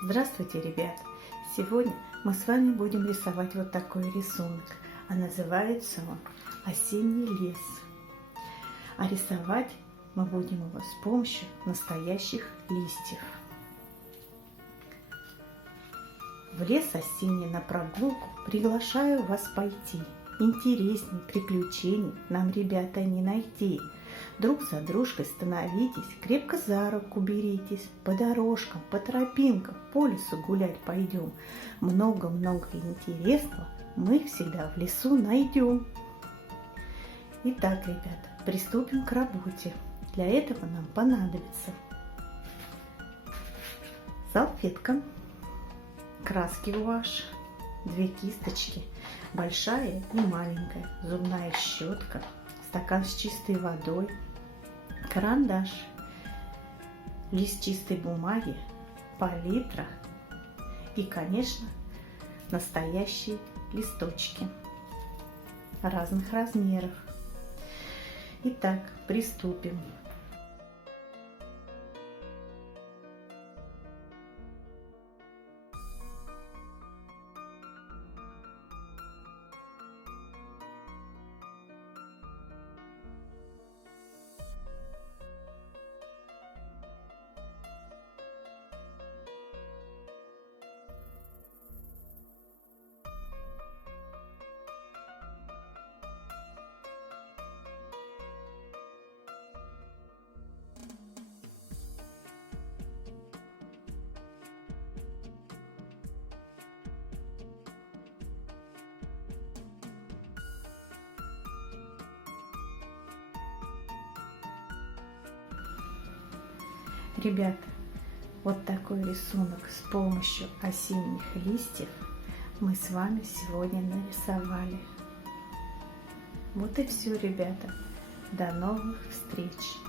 Здравствуйте, ребят! Сегодня мы с вами будем рисовать вот такой рисунок, а называется он «Осенний лес». А рисовать мы будем его с помощью настоящих листьев. В лес осенний на прогулку приглашаю вас пойти. Интересней приключений нам, ребята, не найти. Друг за дружкой становитесь, крепко за руку беритесь, по дорожкам, по тропинкам, по лесу гулять пойдем. Много-много интересного мы всегда в лесу найдем. Итак, ребята, приступим к работе. Для этого нам понадобится салфетка, краски гуашь, 2 кисточки, большая и маленькая, зубная щетка, стакан с чистой водой, карандаш, лист чистой бумаги, палитра и, конечно, настоящие листочки разных размеров. Итак, приступим. Ребята, вот такой рисунок с помощью осенних листьев мы с вами сегодня нарисовали. Вот и все, ребята. До новых встреч!